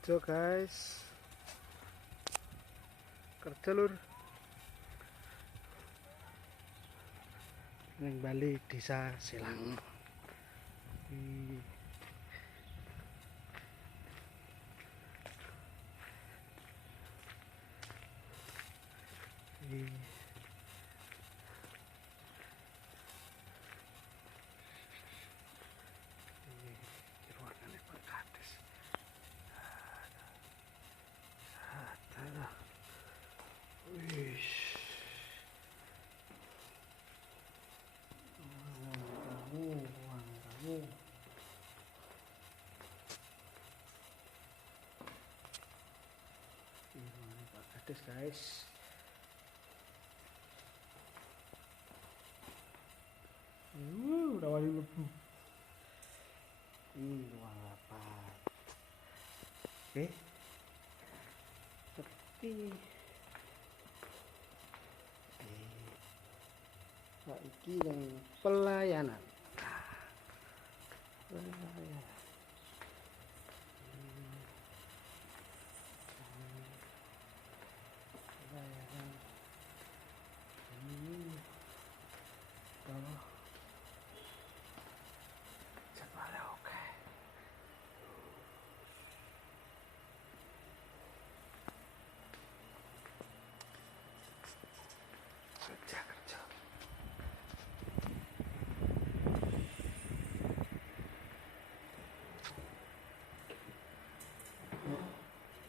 kerja guys, kerja lur neng Bali desa Selang. Ruangan Pak Kades. Ada. Wih. Ruang tamu. Ini Pak Kades guys. Udah wali lebu. Ini ruang rapat. Oke. Seperti Pak iki yang pelayanan. Pelayanan.